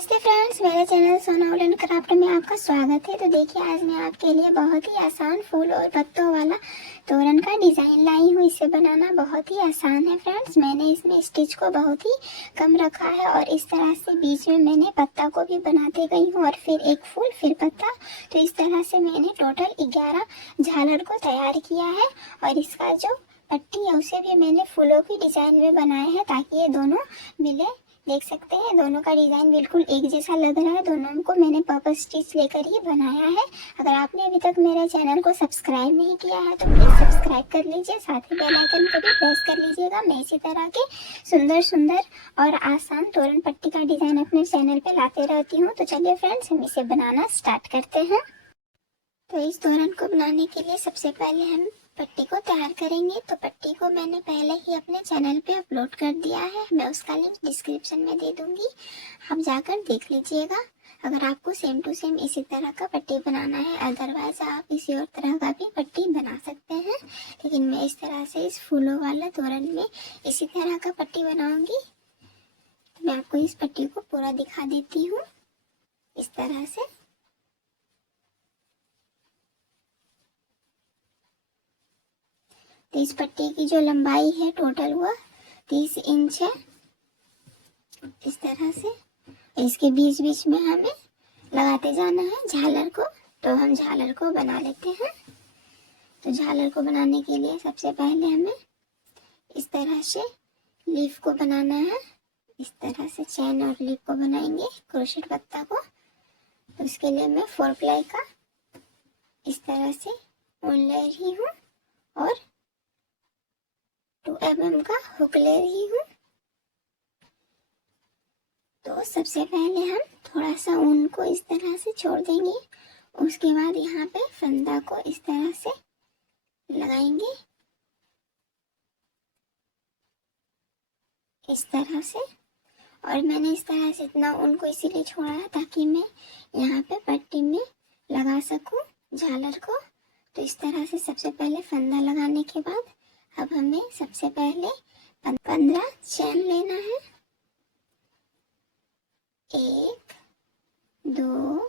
नमस्ते फ्रेंड्स, मेरे चैनल सोना वुलन एंड क्राफ्ट में आपका स्वागत है। तो देखिए, आज मैं आपके लिए बहुत ही आसान फूल और पत्तों वाला तोरण का डिज़ाइन लाई हूँ। इसे बनाना बहुत ही आसान है फ्रेंड्स। मैंने इसमें स्टिच को बहुत ही कम रखा है और इस तरह से बीच में मैंने पत्ता को भी बनाते गई हूँ और फिर एक फूल फिर पत्ता। तो इस तरह से मैंने टोटल 11 झालर को तैयार किया है और इसका जो पट्टी है उसे भी मैंने फूलों की डिज़ाइन में बनाया है ताकि ये दोनों मिले। देख सकते हैं दोनों का डिज़ाइन बिल्कुल एक जैसा लग रहा है। दोनों को मैंने पर्पस स्टिच लेकर ही बनाया है। अगर आपने अभी तक मेरे चैनल को सब्सक्राइब नहीं किया है तो प्लीज़ सब्सक्राइब कर लीजिए, साथ ही बेल आइकन को भी प्रेस कर लीजिएगा। मैं इसी तरह के सुंदर सुंदर और आसान तोरण पट्टी का डिज़ाइन अपने चैनल पे लाते रहती हूँ। तो चलिए फ्रेंड्स, हम इसे बनाना स्टार्ट करते हैं। तो इस तोरण को बनाने के लिए सबसे पहले हम पट्टी को तैयार करेंगे। तो पट्टी को मैंने पहले ही अपने चैनल पे अपलोड कर दिया है, मैं उसका लिंक डिस्क्रिप्शन में दे दूंगी, आप जाकर देख लीजिएगा। अगर आपको सेम टू सेम इसी तरह का पट्टी बनाना है, अदरवाइज आप किसी और तरह का भी पट्टी बना सकते हैं, लेकिन मैं इस तरह से इस फूलों वाला तोरण में इसी तरह का पट्टी बनाऊंगी। तो मैं आपको इस पट्टी को पूरा दिखा देती हूँ इस तरह से। तो इस पट्टी की जो लंबाई है टोटल वह 30 इंच है। इस तरह से इसके बीच बीच में हमें लगाते जाना है झालर को। तो हम झालर को बना लेते हैं। तो झालर को बनाने के लिए सबसे पहले हमें इस तरह से लीफ को बनाना है। इस तरह से चैन और लीफ को बनाएंगे, क्रोशेट पत्ता को। तो उसके लिए मैं 4 प्लाई का इस तरह से ऊन ले रही हूँ और 2 mm का हुक ले रही हूँ। तो सबसे पहले हम थोड़ा सा ऊन को इस तरह से छोड़ देंगे। उसके बाद यहाँ पे फंदा को इस तरह से लगाएंगे, इस तरह से। और मैंने इस तरह से इतना ऊन को इसीलिए छोड़ा है ताकि मैं यहाँ पे पट्टी में लगा सकूँ झालर को। तो इस तरह से सबसे पहले फंदा लगाने के बाद अब हमें सबसे पहले 15 चैन लेना है। 1 2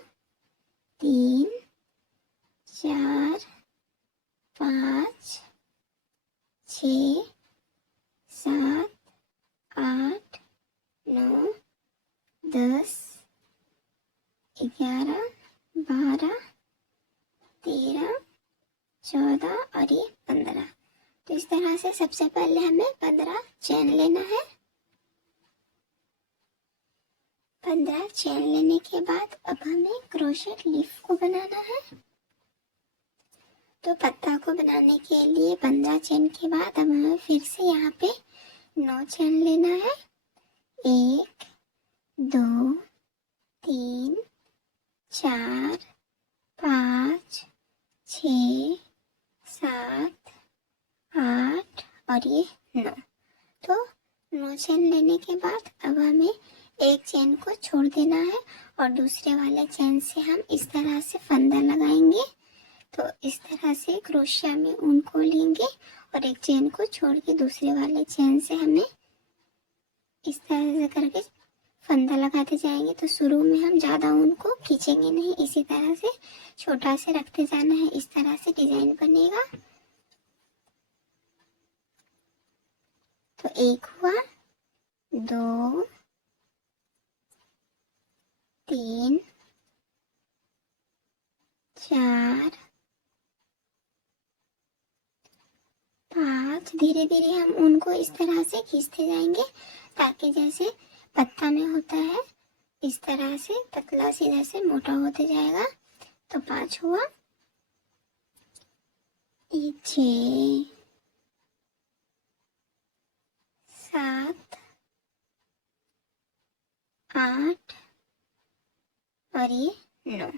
3 4 5 6 7 8 9 10 11 12 13 14 और ये 15। तो इस तरह से सबसे पहले हमें 15 चैन लेना है। 15 चैन लेने के बाद अब हमें क्रोशेट लीफ को बनाना है। तो पत्ता को बनाने के लिए 15 चैन के बाद अब हमें फिर से यहाँ पे 9 चैन लेना है। 1 2 3 4 5 6 7 8 और ये 9। तो 9 चैन लेने के बाद अब हमें एक चैन को छोड़ देना है और दूसरे वाले चैन से हम इस तरह से फंदा लगाएंगे। तो इस तरह से क्रोशिया में ऊन को लेंगे और एक चैन को छोड़ के दूसरे वाले चैन से हमें इस तरह से करके फंदा लगाते जाएंगे। तो शुरू में हम ज़्यादा ऊन को खींचेंगे नहीं, इसी तरह से छोटा से रखते जाना है। इस तरह से डिजाइन बनेगा। तो 1 हुआ, 2 3 4 5। धीरे धीरे हम उनको इस तरह से खींचते जाएंगे ताकि जैसे पत्ता में होता है इस तरह से पतला सीधा से मोटा होते जाएगा। तो 5 हुआ, ये 6 7 8 और ये 9।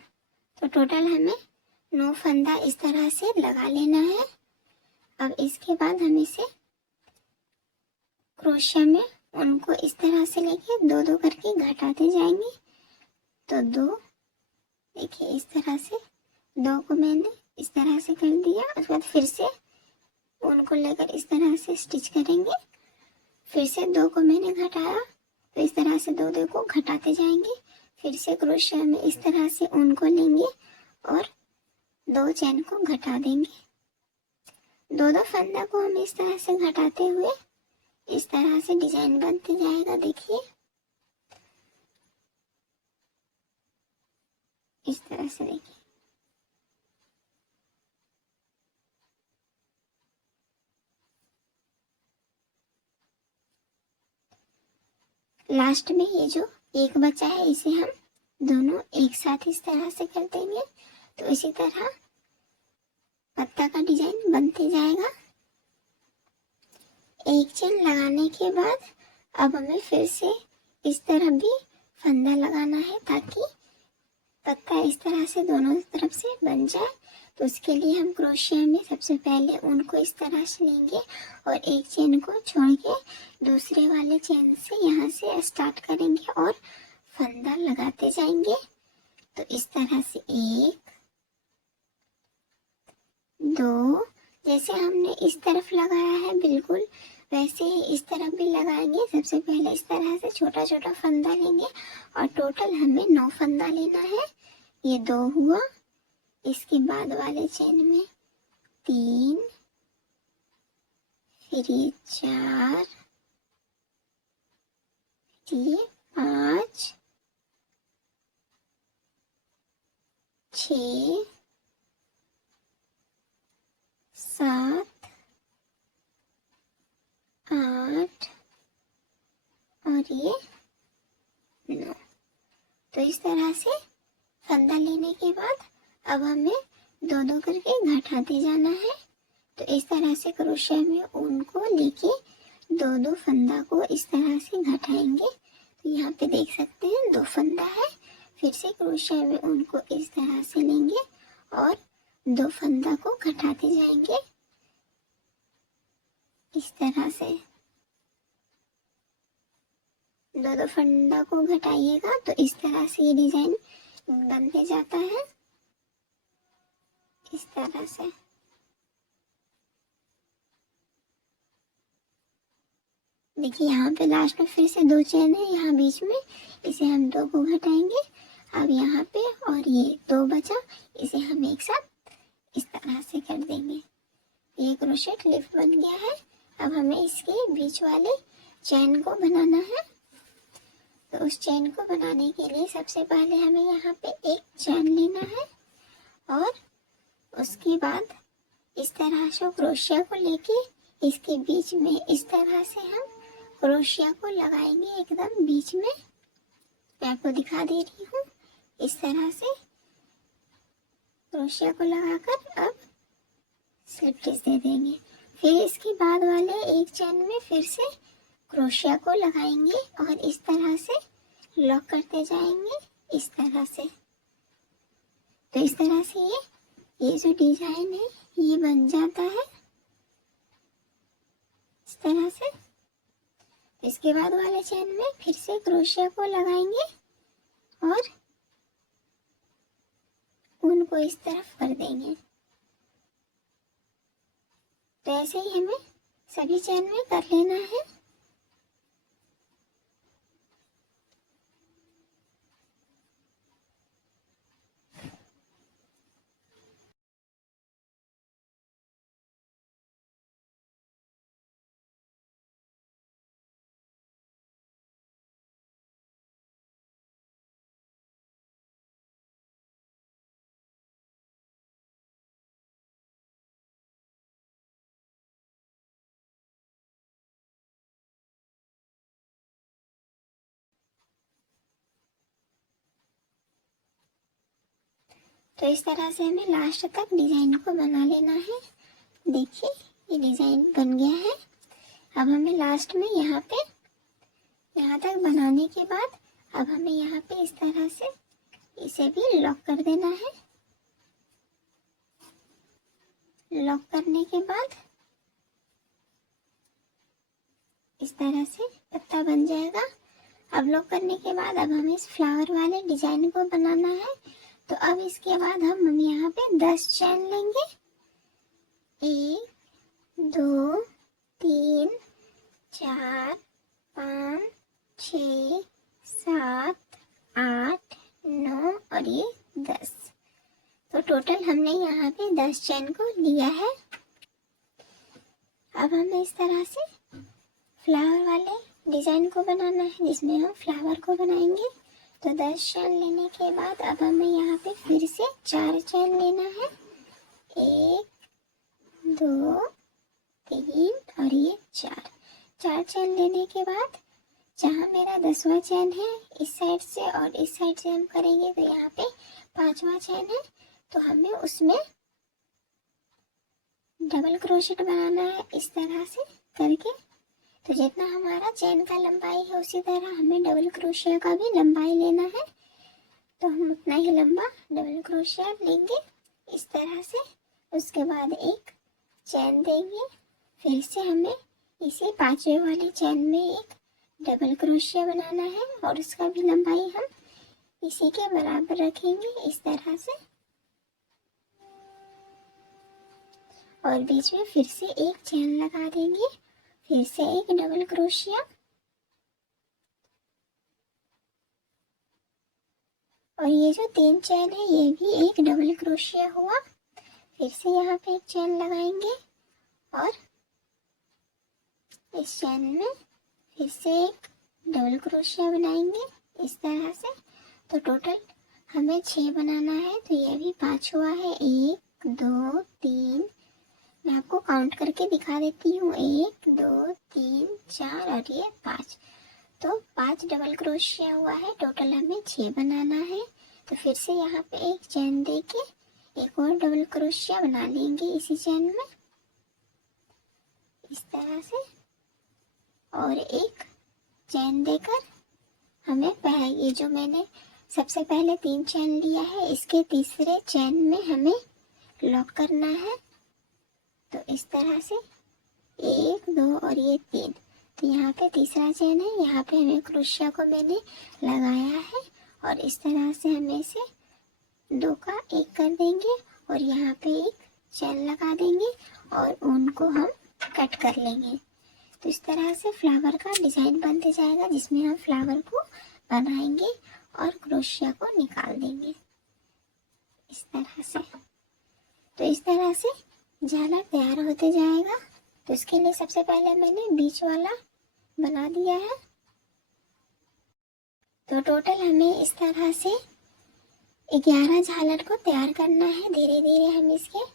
तो टोटल हमें 9 फंदा इस तरह से लगा लेना है। अब इसके बाद हम इसे क्रोशिया में उनको इस तरह से लेके 2-2 करके घटाते जाएंगे। तो 2, देखिए इस तरह से 2 को मैंने इस तरह से कर दिया। उसके बाद फिर से उनको लेकर इस तरह से स्टिच करेंगे। फिर से 2 को मैंने घटाया, तो इस तरह से 2-2 को घटाते जाएंगे। फिर से क्रोशिया में इस तरह से ऊन को लेंगे और 2 चेन को घटा देंगे। दो फंदा को हम इस तरह से घटाते हुए इस तरह से डिजाइन बनते जाएगा। देखिए इस तरह से, देखिए लास्ट में ये जो एक बचा है इसे हम दोनों एक साथ इस तरह से कर देंगे। तो इसी तरह पत्ता का डिजाइन बनते जाएगा। एक चेन लगाने के बाद अब हमें फिर से इस तरफ भी फंदा लगाना है ताकि पत्ता इस तरह से दोनों तरफ से बन जाए। तो उसके लिए हम क्रोशिया में सबसे पहले ऊन को इस तरह से लेंगे और एक चेन को छोड़ के दूसरे वाले चेन से यहाँ से स्टार्ट करेंगे और फंदा लगाते जाएंगे। तो इस तरह से 1 2, जैसे हमने इस तरफ लगाया है बिल्कुल वैसे ही इस तरफ भी लगाएंगे। सबसे पहले इस तरह से छोटा छोटा फंदा लेंगे और टोटल हमें 9 फंदा लेना है। ये 2 हुआ, इसके बाद वाले चेन में 3, फिर ये 4, ये 5 6 7 8 और ये 9। तो इस तरह से फंदा लेने के बाद अब हमें 2 करके घटाते जाना है। तो इस तरह से क्रोशिया में ऊन को लेके 2 फंदा को इस तरह से घटाएंगे। तो यहाँ पे देख सकते हैं 2 फंदा है। फिर से क्रोशिया में ऊन को इस तरह से लेंगे और 2 फंदा को घटाते जाएंगे इस तरह से। 2 फंदा को घटाइएगा तो इस तरह से ये डिजाइन बनते जाता है इस तरह से। देखिए यहाँ पे लास्ट में फिर से 2 चेन है यहाँ बीच में, इसे हम 2 को घटाएंगे। अब यहाँ पे और ये 2 बचा, इसे हम एक साथ इस तरह से कर देंगे। ये क्रोशेट लिफ्ट बन गया है। अब हमें इसके बीच वाले चेन को बनाना है। तो उस चेन को बनाने के लिए सबसे पहले हमें यहाँ पे एक चेन लेना है और उसके बाद इस तरह से क्रोशिया को लेके इसके बीच में इस तरह से हम क्रोशिया को लगाएंगे एकदम बीच में। मैं आपको दिखा दे रही हूँ इस तरह से क्रोशिया को लगाकर अब स्लिप स्टिच दे देंगे। फिर इसके बाद वाले एक चेन में फिर से क्रोशिया को लगाएंगे और इस तरह से लॉक करते जाएंगे इस तरह से। तो इस तरह से ये जो डिजाइन है ये बन जाता है इस तरह से। इसके बाद वाले चेन में फिर से क्रोशिया को लगाएंगे और ऊन को इस तरफ कर देंगे। तो ऐसे ही हमें सभी चेन में कर लेना है। तो इस तरह से हमें लास्ट तक डिजाइन को बना लेना है। देखिए ये डिजाइन बन गया है। अब हमें लास्ट में यहाँ तक बनाने के बाद अब हमें यहाँ पे इस तरह से इसे भी लॉक कर देना है। लॉक करने के बाद इस तरह से पत्ता बन जाएगा। अब लॉक करने के बाद अब हमें इस फ्लावर वाले डिजाइन को बनाना है। तो अब इसके बाद हम यहाँ पे 10 चैन लेंगे। 1 2 3 4 5 6 7 8 और ये 10। तो टोटल हमने यहाँ पे 10 चेन को लिया है। अब हमें इस तरह से फ्लावर वाले डिजाइन को बनाना है जिसमें हम फ्लावर को बनाएंगे। तो 10 चेन लेने के बाद अब हमें यहाँ पे फिर से 4 चेन लेना है। 1 2 3 और ये 4 चेन लेने के बाद जहाँ मेरा 10वां चेन है इस साइड से और इस साइड से हम करेंगे तो यहाँ पे 5वां चेन है, तो हमें उसमें डबल क्रोशेट बनाना है इस तरह से करके। तो जितना हमारा चेन का लंबाई है उसी तरह हमें डबल क्रोशिया का भी लंबाई लेना है। तो हम उतना ही लंबा डबल क्रोशिया लेंगे इस तरह से। उसके बाद एक चेन देंगे, फिर से हमें इसी 5वें वाली चेन में एक डबल क्रोशिया बनाना है और उसका भी लंबाई हम इसी के बराबर रखेंगे इस तरह से। और बीच में फिर से एक चेन लगा देंगे, फिर से एक डबल क्रोशिया और ये जो 3 चेन है ये भी एक डबल क्रोशिया हुआ। फिर से यहाँ पे एक चेन लगाएंगे और इस चेन में फिर से एक डबल क्रोशिया बनाएंगे इस तरह से। तो टोटल हमें 6 बनाना है, तो ये भी 5 हुआ है। 1 2 3, मैं आपको काउंट करके दिखा देती हूँ। 1 2 3 4 और ये 5। तो 5 डबल क्रोशिया हुआ है। टोटल हमें 6 बनाना है। तो फिर से यहाँ पे एक चेन देके एक और डबल क्रोशिया बना लेंगे इसी चेन में इस तरह से। और एक चेन देकर हमें ये जो मैंने सबसे पहले 3 चेन लिया है इसके तीसरे चेन में हमें लॉक करना है। तो इस तरह से 1 2 और ये 3। तो यहाँ पे तीसरा चेन है, यहाँ पे हमें क्रोशिया को मैंने लगाया है और इस तरह से हमें इसे 2 का 1 कर देंगे और यहाँ पे एक चेन लगा देंगे और उनको हम कट कर लेंगे। तो इस तरह से फ्लावर का डिजाइन बनते जाएगा जिसमें हम फ्लावर को बनाएंगे और क्रोशिया को निकाल देंगे इस तरह से। तो इस तरह से झालर तैयार होते जाएगा। तो इसके लिए सबसे पहले मैंने बीच वाला बना दिया है। तो टोटल हमें इस तरह से 11 झालर को तैयार करना है। धीरे धीरे हम इसके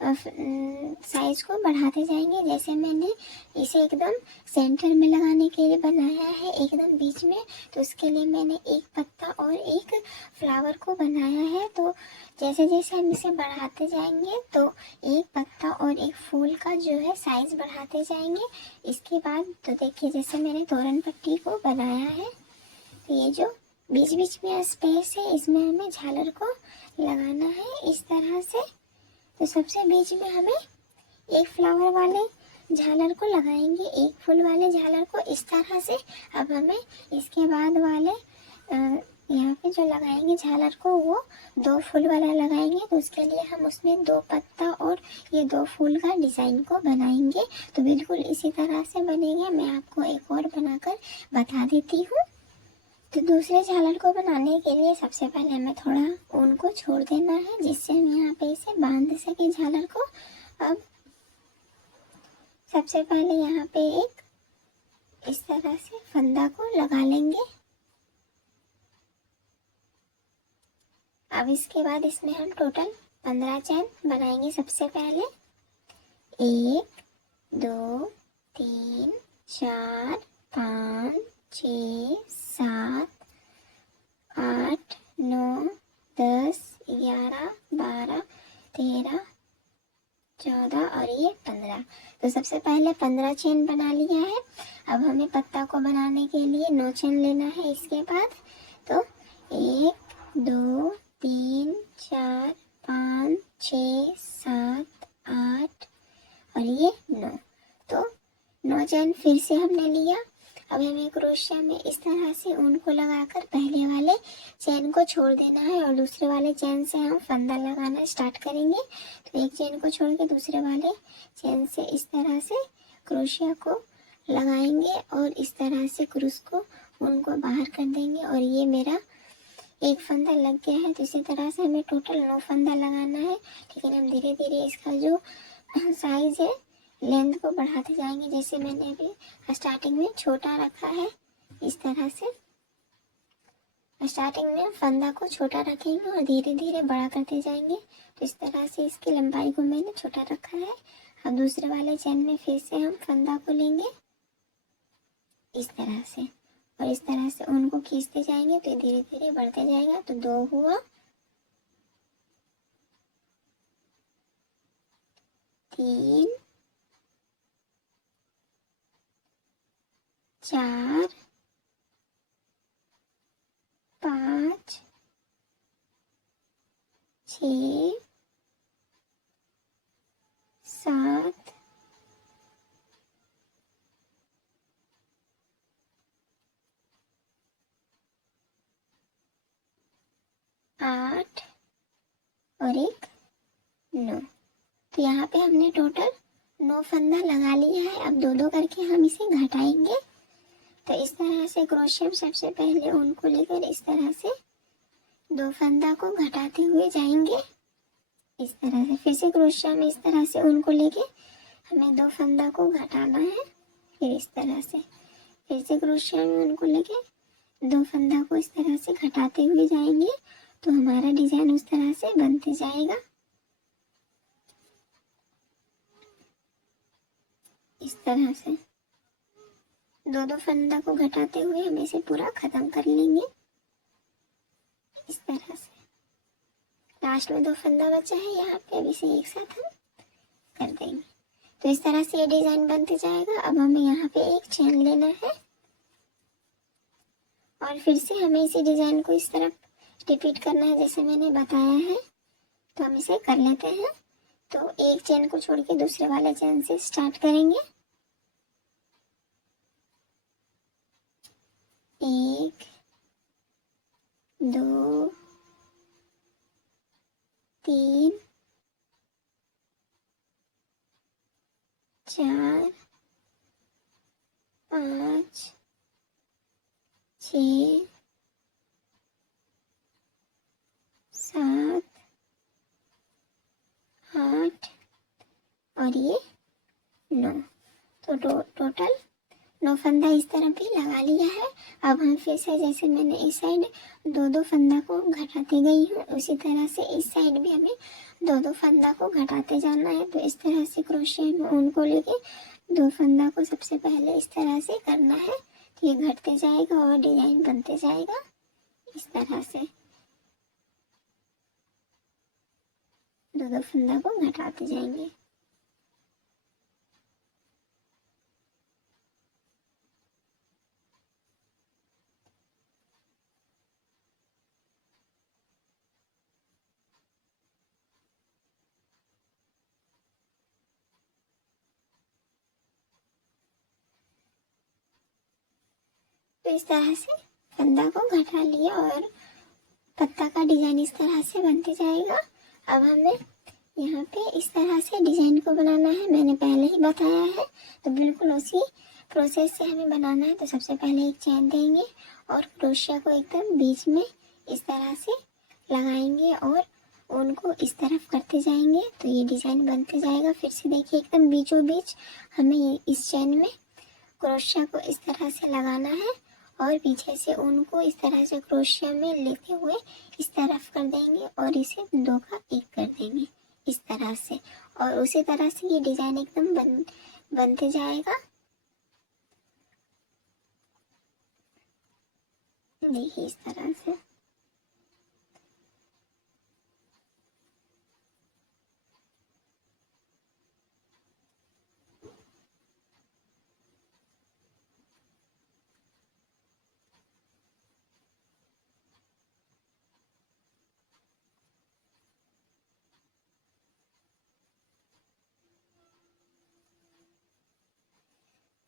साइज को बढ़ाते जाएंगे। जैसे मैंने इसे एकदम सेंटर में लगाने के लिए बनाया है एकदम बीच में, तो उसके लिए मैंने एक पत्ता और एक फ्लावर को बनाया है। तो जैसे जैसे हम इसे बढ़ाते जाएंगे तो एक पत्ता और एक फूल का जो है साइज बढ़ाते जाएंगे। इसके बाद तो देखिए जैसे मैंने तोरण पट्टी को बनाया है, तो ये जो बीच बीच में स्पेस है इसमें हमें झालर को लगाना है इस तरह से। तो सबसे बीच में हमें एक फ्लावर वाले झालर को लगाएंगे, एक फूल वाले झालर को इस तरह से। अब हमें इसके बाद वाले यहाँ पे जो लगाएंगे झालर को वो 2 फूल वाला लगाएंगे। तो उसके लिए हम उसमें 2 पत्ता और ये 2 फूल का डिजाइन को बनाएंगे। तो बिल्कुल इसी तरह से बनेगा। मैं आपको एक और बनाकर बता देती हूँ। तो दूसरे झालर को बनाने के लिए सबसे पहले हमें थोड़ा ऊन को छोड़ देना है जिससे हम यहाँ पे इसे बांध सके झालर को। अब सबसे पहले यहाँ पे एक इस तरह से फंदा को लगा लेंगे। अब इसके बाद इसमें हम टोटल 15 चैन बनाएंगे। सबसे पहले 1 2 3 4 5 6 7 8 9 10 11 12 13 14 और ये 15। तो सबसे पहले 15 चेन बना लिया है। अब हमें पत्ता को बनाने के लिए 9 चेन लेना है इसके बाद। तो 1 2 3 4 5 6 7 8 और ये 9। तो 9 चेन फिर से हमने लिया। अब हमें क्रोशिया में इस तरह से ऊन को लगाकर पहले वाले चेन को छोड़ देना है और दूसरे वाले चेन से हम फंदा लगाना स्टार्ट करेंगे। तो एक चेन को छोड़ के दूसरे वाले चेन से इस तरह से क्रोशिया को लगाएंगे और इस तरह से क्रूस को ऊन को बाहर कर देंगे। और ये मेरा एक फंदा लग गया है। तो इसी तरह से हमें टोटल 9 फंदा लगाना है, लेकिन हम धीरे धीरे इसका जो साइज है, लेंथ को बढ़ाते जाएंगे। जैसे मैंने अभी स्टार्टिंग में छोटा रखा है, इस तरह से स्टार्टिंग में फंदा को छोटा रखेंगे और धीरे धीरे बड़ा करते जाएंगे। तो इस तरह से इसकी लंबाई को मैंने छोटा रखा है। अब दूसरे वाले चैन में फिर से हम फंदा को लेंगे इस तरह से, और इस तरह से उनको खींचते जाएंगे तो धीरे धीरे बढ़ते जाएगा। तो 2 हुआ, 3, 4, 5, 6, 7, 8 और एक 9। तो यहाँ पे हमने टोटल 9 फंदा लगा लिया है। अब 2-2 करके हम इसे घटाएंगे। तो इस तरह से क्रोशिया में सबसे पहले उनको लेकर इस तरह से 2 फंदा को घटाते हुए जाएंगे इस तरह से। फिर से क्रोशिया में इस तरह से उनको लेके हमें 2 फंदा को घटाना है, फिर इस तरह से फिर से क्रोशिया में उनको लेके 2 फंदा को इस तरह से घटाते हुए जाएंगे। तो हमारा डिजाइन उस तरह से बनते जाएगा इस तरह से। 2-2 फंदा को घटाते हुए हम इसे पूरा खत्म कर लेंगे इस तरह से। लास्ट में 2 फंदा बचा है यहाँ पे, अब इसे एक साथ हम कर देंगे। तो इस तरह से ये डिजाइन बनते जाएगा। अब हमें यहाँ पे एक चेन लेना है और फिर से हमें इसी डिजाइन को इस तरफ रिपीट करना है जैसे मैंने बताया है। तो हम इसे कर लेते हैं। तो एक चेन को छोड़ के दूसरे वाले चेन से स्टार्ट करेंगे। 1, 2, 3, 4, 5, 6, 7, 8 और ये 9। तो टोटल 9 फंदा इस तरह भी लगा लिया है। अब हम फिर से जैसे मैंने इस साइड 2-2 फंदा को घटाते गई हूँ, उसी तरह से इस साइड भी हमें 2-2 फंदा को घटाते जाना है। तो इस तरह से क्रोशिया में उनको लेके 2 फंदा को सबसे पहले इस तरह से करना है। तो ये घटते जाएगा और डिजाइन बनते जाएगा इस तरह से। 2-2 फंदा को घटाते जाएंगे। तो इस तरह से फंदा को घटा लिया और पत्ता का डिजाइन इस तरह से बनते जाएगा। अब हमें यहाँ पे इस तरह से डिजाइन को बनाना है, मैंने पहले ही बताया है। तो बिल्कुल उसी प्रोसेस से हमें बनाना है। तो सबसे पहले एक चैन देंगे और क्रोशिया को एकदम बीच में इस तरह से लगाएंगे और उनको इस तरफ करते जाएंगे। तो ये डिजाइन बनते जाएगा। फिर से देखिए एकदम बीचों बीच हमें इस चैन में क्रोशिया को इस तरह से लगाना है और पीछे से उनको इस तरह से क्रोशिया में लेते हुए इस तरफ कर देंगे और इसे 2 का 1 कर देंगे इस तरह से। और उसी तरह से ये डिजाइन एकदम बनते जाएगा। देखिए इस तरह से।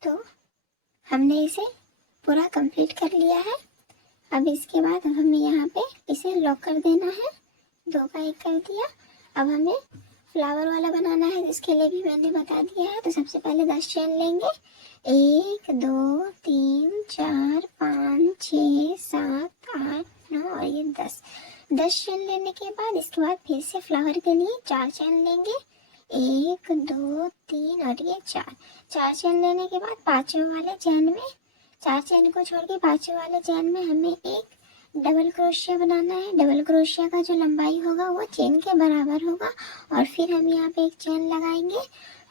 तो हमने इसे पूरा कंप्लीट कर लिया है। अब इसके बाद अब हमें यहाँ पे इसे लॉक कर देना है। 2 का 1 कर दिया। अब हमें फ्लावर वाला बनाना है, इसके लिए भी मैंने बता दिया है। तो सबसे पहले 10 चेन लेंगे। 1, 2, 3, 4, 5, 6, 7, 8, 9 और ये 10। 10 चैन लेने के बाद इसके बाद फिर से फ्लावर के लिए 4 चैन लेंगे। 1 2 3 और ये 4 चैन लेने के बाद पांचवें वाले चैन में 4 चैन को छोड़ के पांचवें वाले चैन में हमें एक डबल क्रोशिया बनाना है। डबल क्रोशिया का जो लंबाई होगा वो चेन के बराबर होगा और फिर हम यहाँ पे एक चैन लगाएंगे,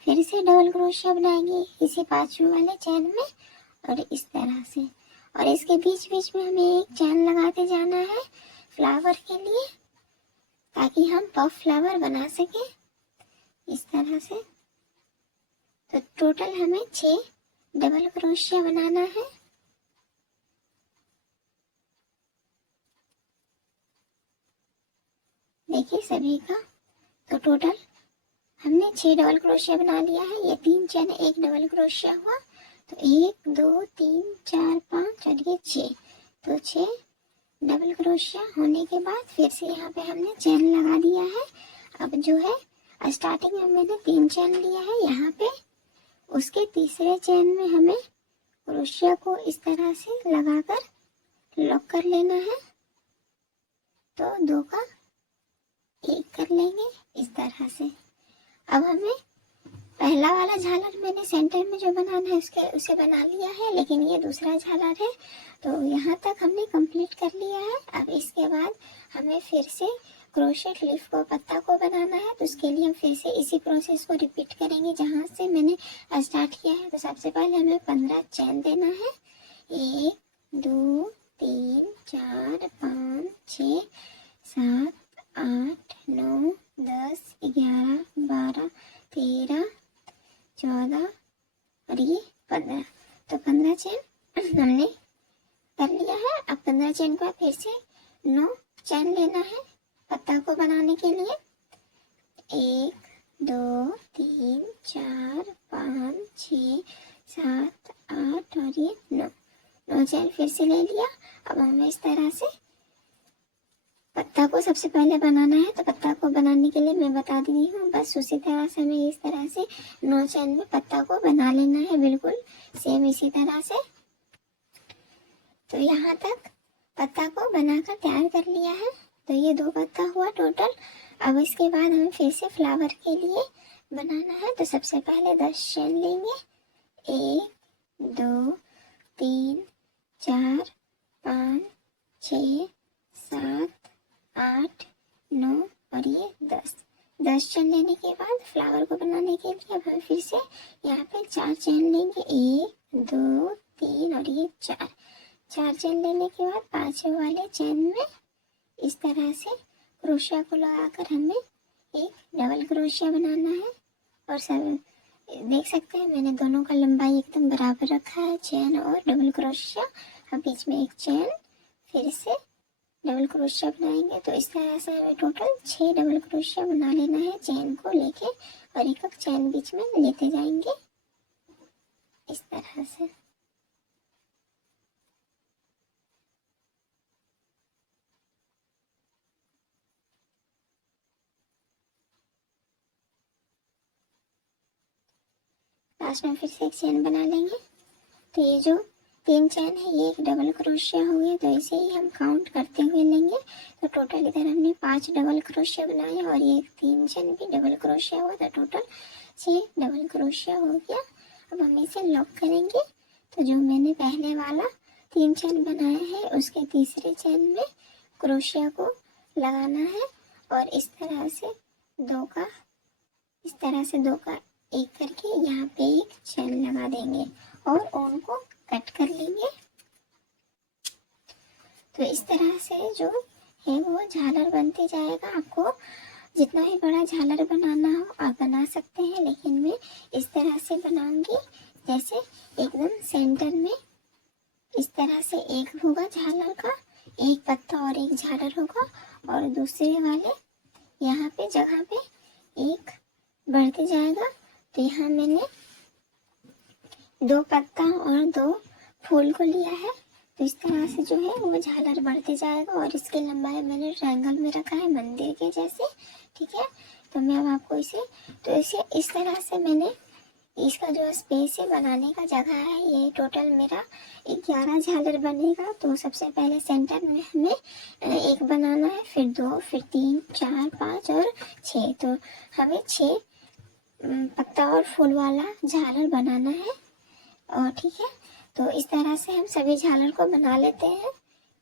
फिर से डबल क्रोशिया बनाएंगे इसी पांचवें वाले चैन में और इस तरह से। और इसके बीच बीच में हमें एक चैन लगाते जाना है फ्लावर के लिए, ताकि हम पफ फ्लावर बना सके इस तरह से। तो टोटल हमें 6 डबल क्रोशिया बनाना है। देखिए सभी का, तो टोटल हमने 6 डबल क्रोशिया बना लिया है। ये 3 चैन 1 डबल क्रोशिया हुआ, तो 1 2 3 4 5 और ये 6, तो 6 डबल क्रोशिया होने के बाद फिर से यहाँ पे हमने चैन लगा दिया है। अब जो है स्टार्टिंग में मैंने 3 चैन लिया है यहाँ पे, उसके तीसरे चैन में हमें क्रोशिया को इस तरह से लगाकर लॉक कर लेना है। तो 2 का 1 कर लेंगे इस तरह से। अब हमें पहला वाला झालर मैंने सेंटर में जो बनाना है उसे बना लिया है, लेकिन ये दूसरा झालर है तो यहाँ तक हमने कंप्लीट कर लिया है। अब इसके बाद हमें फिर से क्रोशेट लीफ को पत्ता को बनाना है, तो उसके लिए हम फिर से इसी प्रोसेस को रिपीट करेंगे जहाँ से मैंने स्टार्ट किया है। तो सबसे पहले हमें 15 चैन देना है। 1 2 3 4 5 6 7 8 9 10 11 12 13 14 और ये 15, तो 15 चैन हमने कर लिया है। अब 15 चैन को फिर से 9 चैन लेना है पत्ता को बनाने के लिए। 1 2 3 4 5 6 7 8 और ये 9 चैन फिर से ले लिया। अब हमें इस तरह से पत्ता को सबसे पहले बनाना है, तो पत्ता को बनाने के लिए मैं बता दी हूँ, बस उसी तरह से हमें इस तरह से 9 चैन में पत्ता को बना लेना है, बिल्कुल सेम इसी तरह से। तो यहाँ तक पत्ता को बनाकर तैयार कर लिया है। तो ये 2 पत्ता हुआ टोटल। अब इसके बाद हमें फिर से फ्लावर के लिए बनाना है, तो सबसे पहले 10 चैन लेंगे। 1 2 3 4 5 6 7 8 9 और ये 10 चैन लेने के बाद फ्लावर को बनाने के लिए अब हम फिर से यहाँ पे 4 चैन लेंगे। 1 2 3 और ये 4 चैन लेने के बाद पांचवें वाले चैन में इस तरह से क्रोशिया को लगाकर हमें एक डबल क्रोशिया बनाना है। और सब देख सकते हैं मैंने दोनों का लंबाई एकदम बराबर रखा है, चैन और डबल क्रोशिया। अब बीच में एक चैन फिर से डबल क्रोशिया बनाएंगे। तो इस तरह से हमें टोटल 6 डबल क्रोशिया बना लेना है चैन को लेके, और एक चैन बीच में लेते जाएंगे इस तरह से। लास्ट में फिर से एक चैन बना लेंगे। तो ये जो 3 चैन है ये एक डबल क्रोशिया हो गया, तो इसे ही हम काउंट करते हुए लेंगे। तो टोटल इधर हमने 5 डबल क्रोशिया बनाए और ये 3 चैन भी डबल क्रोशिया हुआ, तो टोटल 6 डबल क्रोशिया हो गया। अब हम इसे लॉक करेंगे। तो जो मैंने पहले वाला 3 चैन बनाया है उसके तीसरे चैन में क्रोशिया को लगाना है और इस तरह से 2 का एक करके यहाँ पे एक चैन लगा देंगे और ऊन को कट कर लेंगे। तो इस तरह से जो है वो झालर बनते जाएगा। आपको जितना ही बड़ा झालर बनाना हो आप बना सकते हैं, लेकिन मैं इस तरह से बनाऊंगी जैसे एकदम सेंटर में इस तरह से एक होगा झालर का, एक पत्ता और एक झालर होगा, और दूसरे वाले यहाँ पे जगह पे एक बढ़ते जाएगा। तो यहाँ मैंने 2 पत्ता और 2 फूल को लिया है। तो इस तरह से जो है वो झालर बढ़ते जाएगा और इसकी लंबाई मैंने ट्रायंगल में रखा है मंदिर के जैसे, ठीक है। तो मैं अब आपको इसे इस तरह से मैंने इसका जो स्पेस है बनाने का जगह है, ये टोटल मेरा 11 झालर बनेगा। तो सबसे पहले सेंटर में हमें एक बनाना है, फिर 2, फिर 3, 4, 5 और 6। तो हमें 6 पत्ता और फूल वाला झालर बनाना है। और ठीक है, तो इस तरह से हम सभी झालर को बना लेते हैं।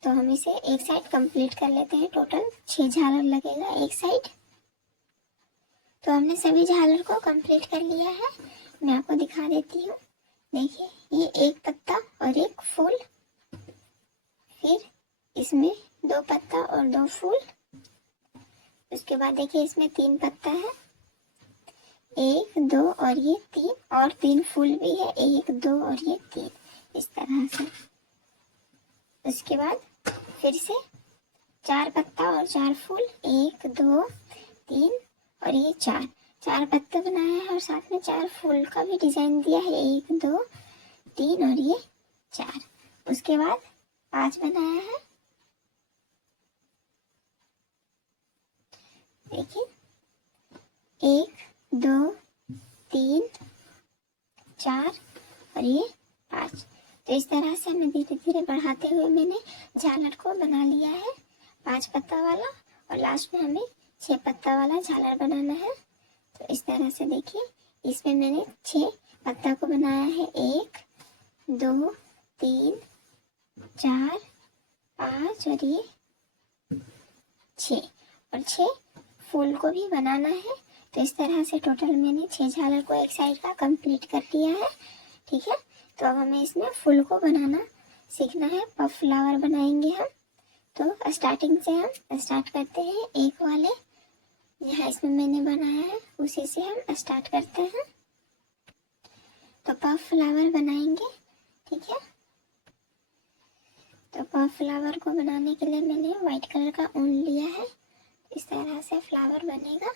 तो हम इसे एक साइड कंप्लीट कर लेते हैं। टोटल 6 झालर लगेगा एक साइड। तो हमने सभी झालर को कंप्लीट कर लिया है। मैं आपको दिखा देती हूँ। देखिए, ये एक पत्ता और एक फूल, फिर इसमें 2 पत्ता और 2 फूल। उसके बाद देखिए इसमें 3 पत्ता है, 1, 2 और ये 3, और 3 फूल भी है, 1, 2 और ये 3, इस तरह से। उसके बाद फिर से 4 पत्ता और 4 फूल, 1, 2, 3 और ये 4 पत्ते बनाए हैं और साथ में 4 फूल का भी डिजाइन दिया है, 1, 2, 3 और ये 4। उसके बाद 5 बनाया है। देखिए 1, 2, 3, 4 और ये 5। तो इस तरह से हमें धीरे धीरे बढ़ाते हुए मैंने झालर को बना लिया है, 5 पत्ता वाला। और लास्ट में हमें 6 पत्ता वाला झालर बनाना है। तो इस तरह से देखिए, इसमें मैंने 6 पत्ता को बनाया है, 1, 2, 3, 4, 5 और ये 6, और 6 फूल को भी बनाना है। तो इस तरह से टोटल मैंने 6 झालर को एक साइड का कंप्लीट कर लिया है। ठीक है, तो अब हमें इसमें फूल को बनाना सीखना है। पफ फ्लावर बनाएंगे हम। तो स्टार्टिंग से हम स्टार्ट करते हैं। एक वाले यहाँ इसमें मैंने बनाया है, उसी से हम स्टार्ट करते हैं। तो पफ फ्लावर बनाएंगे। ठीक है, तो पफ फ्लावर को बनाने के लिए मैंने व्हाइट कलर का ऊन लिया है। इस तरह से फ्लावर बनेगा।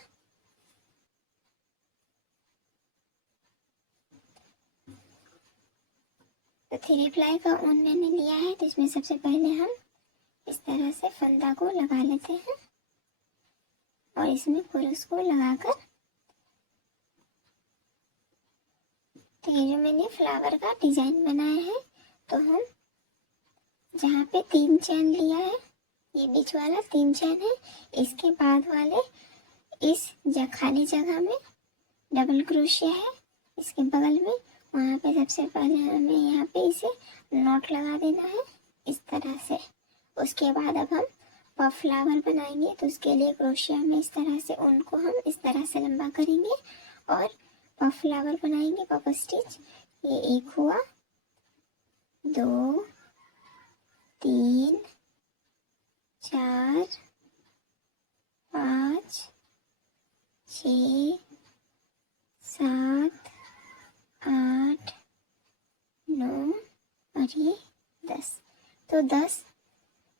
तो 3 प्लाई का ऊन मैंने लिया है। तो इसमें सबसे पहले हम इस तरह से फंदा को लगा लेते हैं और इसमें कुरुस को लगाकर, तो ये जो मैंने फ्लावर का डिजाइन बनाया है, तो हम जहाँ पे 3 चैन लिया है, ये बीच वाला 3 चैन है, इसके बाद वाले इस खाली जगह में डबल क्रोशिया है, इसके बगल में, वहाँ पे सबसे पहले हमें यहाँ पे इसे नॉट लगा देना है इस तरह से। उसके बाद अब हम पफ फ्लावर बनाएंगे। तो उसके लिए क्रोशिया में इस तरह से उनको हम इस तरह से लंबा करेंगे और पफ फ्लावर बनाएंगे, पफ स्टिच। ये 1 हुआ, 2, 3, 4, 5, 6, 7, 8, 9 और ये 10। तो 10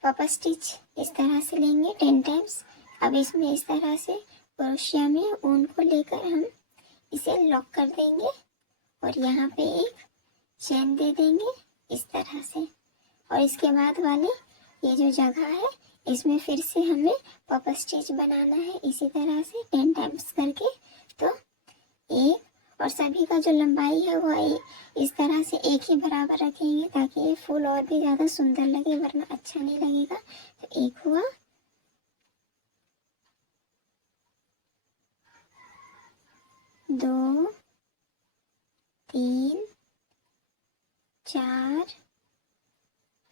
पफ स्टिच इस तरह से लेंगे 10 टाइम्स। अब इसमें इस तरह से क्रोशिया में ऊन को लेकर हम इसे लॉक कर देंगे और यहाँ पे एक चेन दे देंगे इस तरह से। और इसके बाद वाले ये जो जगह है, इसमें फिर से हमें पफ स्टिच बनाना है इसी तरह से 10 टाइम्स करके। तो एक, और सभी का जो लंबाई है वो इस तरह से एक ही बराबर रखेंगे ताकि ये फूल और भी ज़्यादा सुंदर लगे, वरना अच्छा नहीं लगेगा। तो 1 हुआ, 2, 3, 4,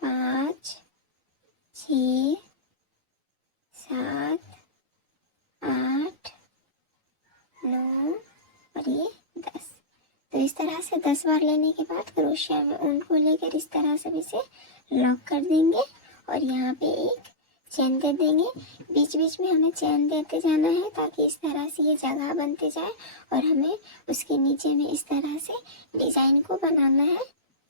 5, 6, 7, 8, 9 और ये 10। तो इस तरह से 10 बार लेने के बाद क्रोशिया में ऊन को लेकर इस तरह से इसे लॉक कर देंगे और यहाँ पे एक चेन दे देंगे। बीच बीच में हमें चेन देते जाना है ताकि इस तरह से ये जगह बनते जाए और हमें उसके नीचे में इस तरह से डिजाइन को बनाना है,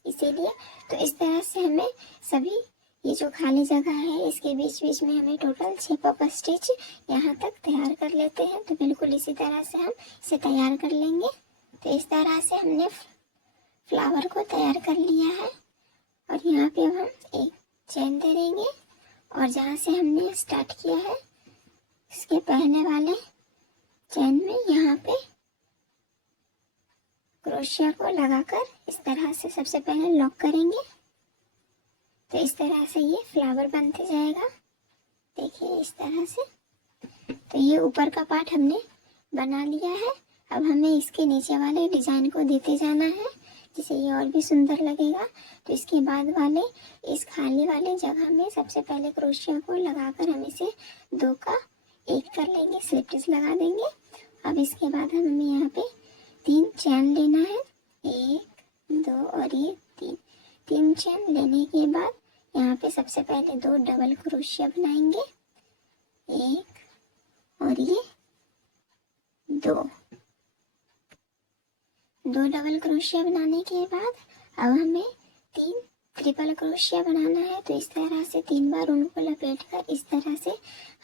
इसीलिए। तो इस तरह से हमें सभी ये जो खाली जगह है इसके बीच बीच में हमें टोटल 6 पफ स्टिच यहाँ तक तैयार कर लेते हैं। तो बिल्कुल इसी तरह से हम इसे तैयार कर लेंगे। तो इस तरह से हमने फ्लावर को तैयार कर लिया है और यहाँ पे हम एक चेन दे देंगे और जहाँ से हमने स्टार्ट किया है इसके पहले वाले चेन में यहाँ पे क्रोशिया को लगाकर इस तरह से सबसे पहले लॉक करेंगे। तो इस तरह से ये फ्लावर बनते जाएगा, देखिए इस तरह से। तो ये ऊपर का पार्ट हमने बना लिया है। अब हमें इसके नीचे वाले डिजाइन को देते जाना है, जिससे ये और भी सुंदर लगेगा। तो इसके बाद वाले इस खाली वाले जगह में सबसे पहले क्रोशिया को लगाकर हम इसे 2 का 1 कर लेंगे, स्लिप स्टिच लगा देंगे। अब इसके बाद हमें यहाँ पे 3 चैन लेना है, 1 2 और ये 3। 3 चैन लेने के बाद यहाँ पे सबसे पहले 2 डबल क्रोशिया बनाएंगे, 1 और ये 2 डबल क्रोशिया बनाने के बाद अब हमें 3 ट्रिपल क्रोशिया बनाना है। तो इस तरह से 3 बार उनको लपेट कर इस तरह से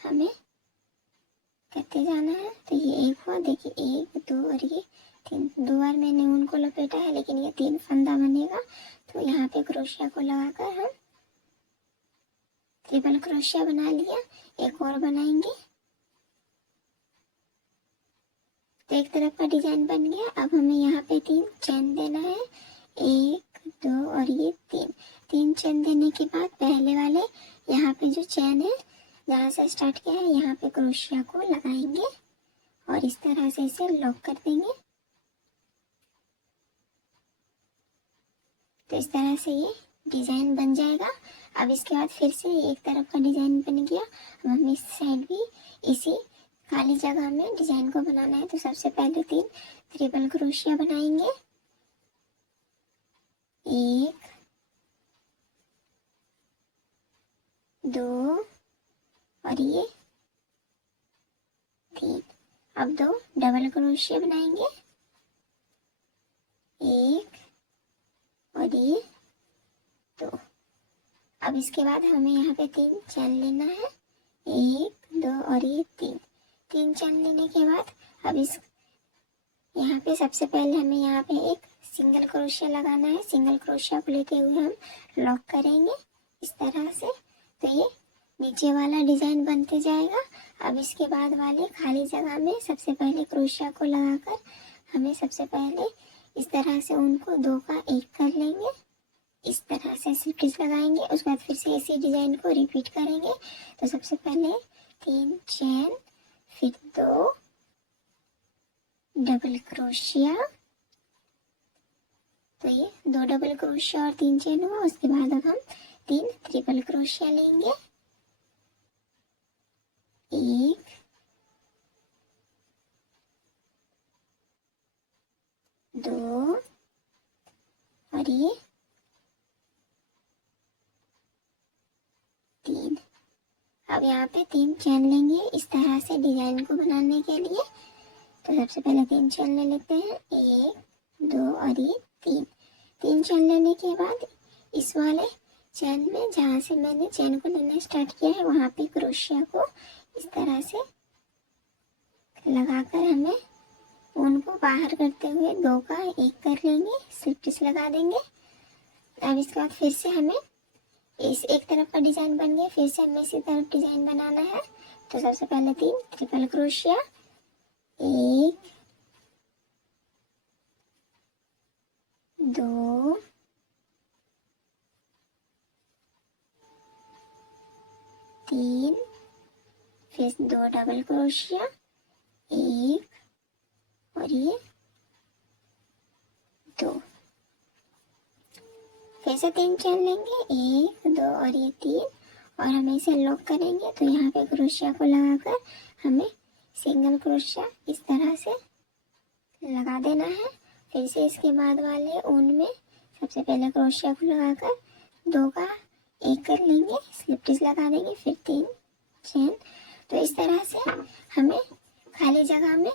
हमें करते जाना है। तो ये एक हुआ, देखिए 1 2 और ये 3। 2 बार मैंने उनको लपेटा है, लेकिन ये 3 फंदा बनेगा। तो यहाँ पे क्रोशिया को लगाकर हम ट्रिपल क्रोशिया बना लिया। एक और बनाएंगे। तो एक तरफ का डिजाइन बन गया। अब हमें यहाँ पे 3 चैन देना है, 1 2 और ये 3 चैन देने के बाद पहले वाले यहाँ पे जो चैन है जहाँ से स्टार्ट किया है यहाँ पे क्रोशिया को लगाएंगे और इस तरह से इसे लॉक कर देंगे। तो इस तरह से ये डिजाइन बन जाएगा। अब इसके बाद फिर से एक तरफ का डिजाइन बन गया। अब हम इस साइड भी इसी खाली जगह में डिजाइन को बनाना है। तो सबसे पहले 3 ट्रिपल क्रोशिया बनाएंगे, 1 2 और ये 3। अब 2 डबल क्रोशिया बनाएंगे, 1 और ये 2। अब इसके बाद हमें यहाँ पे 3 चैन लेना है, 1 2 और ये 3 चैन लेने के बाद अब इस यहाँ पे सबसे पहले हमें यहाँ पे एक सिंगल क्रोशिया लगाना है। सिंगल क्रोशिया को लेते हुए हम लॉक करेंगे इस तरह से। तो ये नीचे वाला डिजाइन बनते जाएगा। अब इसके बाद वाले खाली जगह में सबसे पहले क्रोशिया को लगाकर हमें सबसे पहले इस तरह से उनको 2 का 1 कर लेंगे, इस तरह से स्टिच लगाएंगे। उसके बाद फिर से इसी डिजाइन को रिपीट करेंगे। तो सबसे पहले 3 चैन, फिर 2 डबल क्रोशिया। तो ये 2 डबल क्रोशिया और 3 चैन हुआ। उसके बाद अब हम 3 ट्रिपल क्रोशिया लेंगे, 1 2 और ये 3। अब यहाँ पे 3 चैन लेंगे इस तरह से डिजाइन को बनाने के लिए। तो सबसे पहले 3 चैन ले लेते हैं, 1 2 और ये 3 चैन लेने के बाद इस वाले चैन में जहाँ से मैंने चैन को लेना स्टार्ट किया है वहाँ पे क्रोशिया को इस तरह से लगाकर हमें उनको बाहर करते हुए 2 का 1 कर लेंगे, स्लिप स्टिच लगा देंगे। अब इसके बाद फिर से हमें इस एक तरफ का डिजाइन बन गया, फिर से हमें इसी तरफ डिजाइन बनाना है। तो सबसे पहले 3 ट्रिपल क्रोशिया, 1 2 3, फिर 2 डबल क्रोशिया, 1 और ये 2। फिर से 3 चैन लेंगे, 1 2 और ये 3 और हमें इसे लॉक करेंगे। तो यहाँ पे क्रोशिया को लगाकर हमें सिंगल क्रोशिया इस तरह से लगा देना है। फिर से इसके बाद वाले ऊन में सबसे पहले क्रोशिया को लगाकर 2 का 1 कर लेंगे, स्लिप स्टिच लगा देंगे, फिर 3 चैन। तो इस तरह से हमें खाली जगह में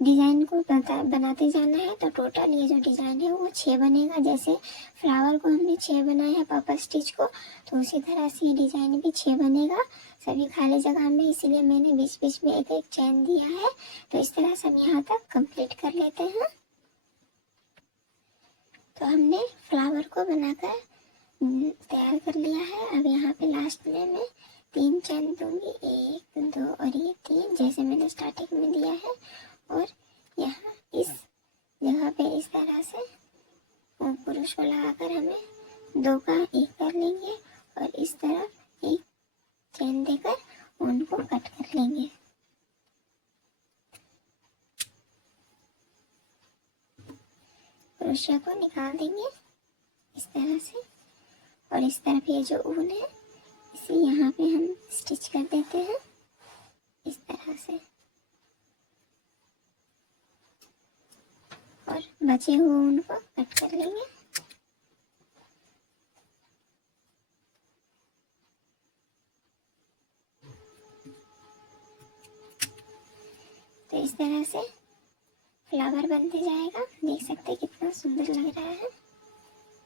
डिजाइन को बनाते जाना है। तो टोटल ये जो डिजाइन है वो 6 बनेगा। जैसे फ्लावर को हमने 6 बनाया है पापा स्टिच को, तो उसी तरह से ये डिजाइन भी 6 बनेगा सभी खाली जगह में। इसीलिए मैंने बीच बीच में एक चैन दिया है। तो इस तरह से हम यहाँ तक कंप्लीट कर लेते हैं। तो हमने फ्लावर को बनाकर तैयार कर लिया है। अब यहाँ पे लास्ट में मैं 3 चैन दूंगी, 1 2 और ये 3 जैसे मैंने स्टार्टिंग में दिया है। और यहाँ इस जगह पे इस तरह कर लेंगे और इस तरफ एक चेन देकर ऊन को कट कर लेंगे। क्रोशिया को निकाल देंगे इस तरह से और इस तरफ ये जो ऊन है इसे यहाँ पे हम स्टिच कर देते हैं इस तरह से और बचे हुए ऊन को कट कर लेंगे। तो इस तरह से फ्लावर बनते जाएगा। देख सकते हैं कितना सुंदर लग रहा है।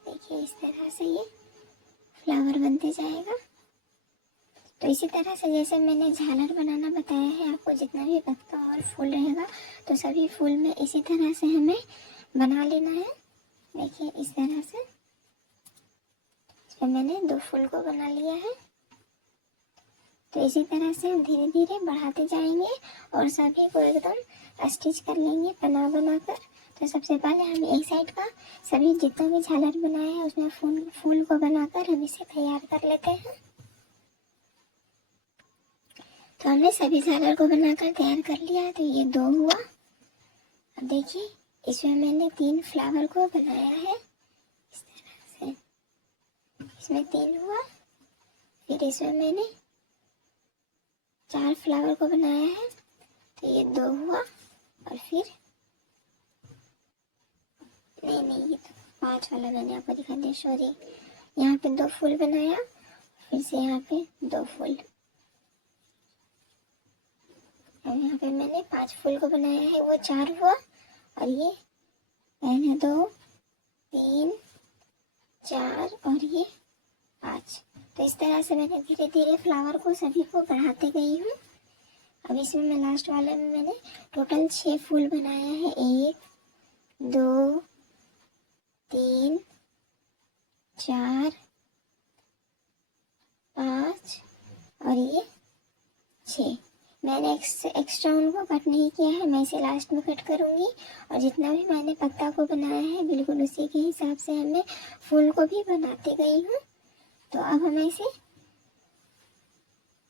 देखिए इस तरह से ये फ्लावर बनते जाएगा। तो इसी तरह से जैसे मैंने झालर बनाना बताया है आपको, जितना भी पत्ता और फूल रहेगा तो सभी फूल में इसी तरह से हमें बना लेना है। देखिए इस तरह से इसमें मैंने 2 फूल को बना लिया है। तो इसी तरह से हम धीरे धीरे बढ़ाते जाएंगे और सभी को एकदम स्टिच कर लेंगे बना बना कर। तो सबसे पहले हम एक साइड का सभी जितना भी झालर बनाया है उसमें फूल को बनाकर हम इसे तैयार कर लेते हैं। तो हमने सभी झालर को बनाकर तैयार कर लिया। तो ये 2 हुआ। अब देखिए इसमें मैंने 3 फ्लावर को बनाया है इस तरह से, इसमें 3 हुआ। फिर इसमें मैंने 4 फ्लावर को बनाया है तो ये 2 हुआ और फिर नहीं ये तो 5 वाला मैंने आपको दिखा दिया, सॉरी। यहाँ पे 2 फूल बनाया, फिर से यहाँ पे 2 फूल, और यहाँ पे मैंने 5 फूल को बनाया है वो 4 हुआ और ये पहले 2 3 4 और ये 5। तो इस तरह से मैंने धीरे धीरे फ्लावर को सभी को बढ़ाते गई हूँ। अब इसमें मैं लास्ट वाले में मैंने टोटल 6 फूल बनाया है। 1 2 3 4 5 और ये 6। मैंने एक्स्ट्रा उनको कट नहीं किया है, मैं इसे लास्ट में कट करूँगी। और जितना भी मैंने पत्ता को बनाया है बिल्कुल उसी के हिसाब से मैं फूल को भी बनाती गई हूँ। तो अब हम इसे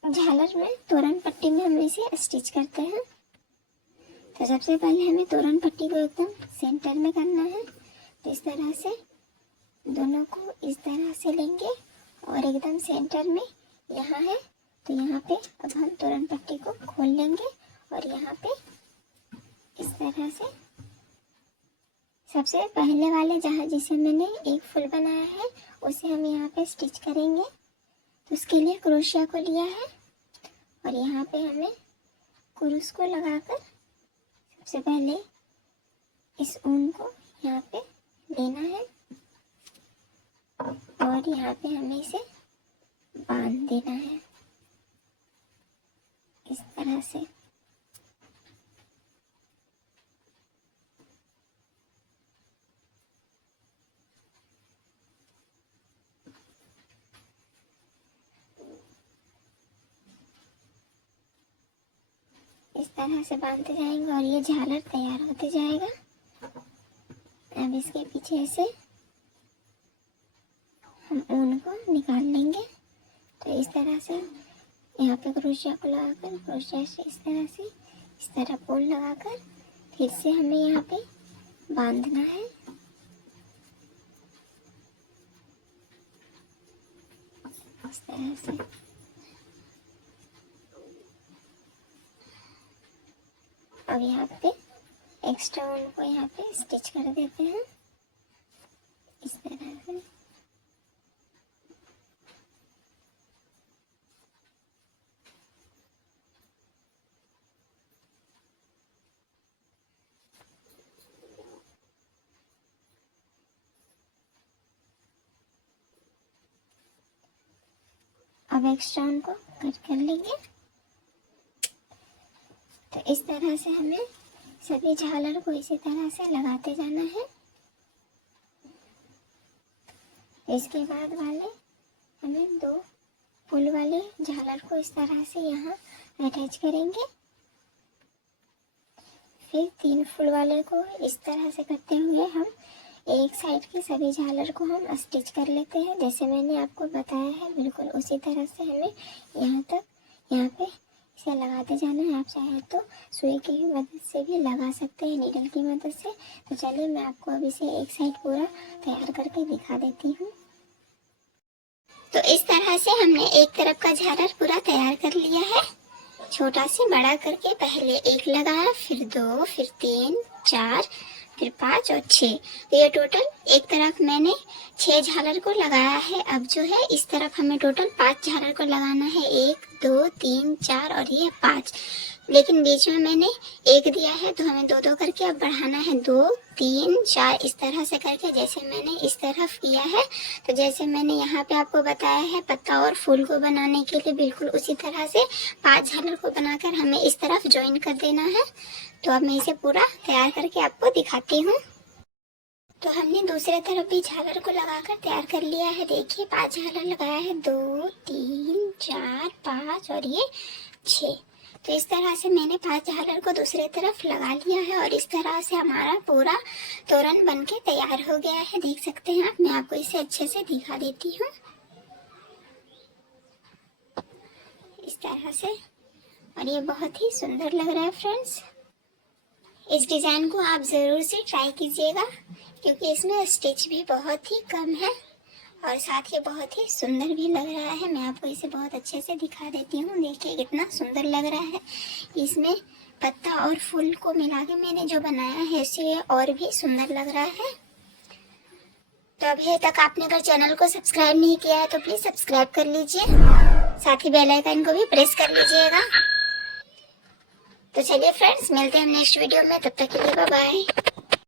झालर में तोरण पट्टी में हम इसे स्टिच करते हैं। तो सबसे पहले हमें तोरण पट्टी को एकदम सेंटर में करना है। तो इस तरह से दोनों को इस तरह से लेंगे और एकदम सेंटर में यहाँ है तो यहाँ पे अब हम तोरण पट्टी को खोल लेंगे और यहाँ पे इस तरह से सबसे पहले वाले जहाँ जिसे मैंने एक फूल बनाया है उसे हम यहाँ पे स्टिच करेंगे। तो उसके लिए क्रोशिया को लिया है और यहाँ पे हमें कुरूस को लगाकर सबसे पहले इस ऊन को यहाँ पे लेना है और यहाँ पे हमें इसे बांध देना है इस तरह से। इस तरह से बांधते जाएंगे और ये झालर तैयार होते जाएगा। अब इसके पीछे से हम ऊन को निकाल लेंगे। तो इस तरह से यहाँ पे क्रोशिया को लगाकर क्रोशिया से इस तरह पोल लगाकर फिर से हमें यहाँ पे बांधना है। इस तरह से अब यहाँ पे एक्स्ट्रा ऊन को यहाँ पे स्टिच कर देते हैं इस तरह से। अब एक्स्ट्रा ऊन को कट कर लेंगे। तो इस तरह से हमें सभी झालर को इसी तरह से लगाते जाना है। इसके बाद वाले हमें 2 फूल वाले झालर को इस तरह से यहाँ अटैच करेंगे। फिर 3 फूल वाले को इस तरह से करते हुए हम एक साइड की सभी झालर को हम स्टिच कर लेते हैं। जैसे मैंने आपको बताया है बिल्कुल उसी तरह से हमें यहाँ पे इसे लगाते जाना है। आप चाहे तो सुई की मदद से भी लगा सकते हैं, नीडल की मदद से। तो चलिए मैं आपको अब इसे एक साइड पूरा तैयार करके दिखा देती हूँ। तो इस तरह से हमने एक तरफ का झालर पूरा तैयार कर लिया है। छोटा से बड़ा करके पहले एक लगाया, फिर 2, फिर 3, 4, फिर 5 और 6। तो ये टोटल एक तरफ मैंने 6 झालर को लगाया है। अब जो है इस तरफ हमें टोटल 5 झालर को लगाना है। 1, 2, 3, 4 और ये 5। लेकिन बीच में मैंने एक दिया है तो हमें 2-2 करके अब बढ़ाना है। 2, 3, 4 इस तरह से करके, जैसे मैंने इस तरफ किया है। तो जैसे मैंने यहाँ पे आपको बताया है पत्ता और फूल को बनाने के लिए, बिल्कुल उसी तरह से 5 झालर को बनाकर हमें इस तरफ ज्वाइन कर देना है। तो अब मैं इसे पूरा तैयार करके आपको दिखाती हूँ। तो हमने दूसरे तरफ भी झालर को लगाकर तैयार कर लिया है। देखिए 5 झालर लगाया है, 2, 3, 4, 5 और ये 6। तो इस तरह से मैंने 5 झालर को दूसरे तरफ लगा लिया है और इस तरह से हमारा पूरा तोरण बनके तैयार हो गया है। देख सकते हैं आप, मैं आपको इसे अच्छे से दिखा देती हूँ इस तरह से। और ये बहुत ही सुंदर लग रहा है फ्रेंड्स। इस डिज़ाइन को आप ज़रूर से ट्राई कीजिएगा, क्योंकि इसमें स्टिच भी बहुत ही कम है और साथ ही बहुत ही सुंदर भी लग रहा है। मैं आपको इसे बहुत अच्छे से दिखा देती हूँ। देखिए कितना सुंदर लग रहा है। इसमें पत्ता और फूल को मिला के मैंने जो बनाया है इससे और भी सुंदर लग रहा है। तो अभी तक आपने अगर चैनल को सब्सक्राइब नहीं किया है तो प्लीज़ सब्सक्राइब कर लीजिए, साथ ही बेल आइकन को भी प्रेस कर लीजिएगा। तो चलिए फ्रेंड्स, मिलते हैं नेक्स्ट वीडियो में, तब तक के लिए बाय बाय।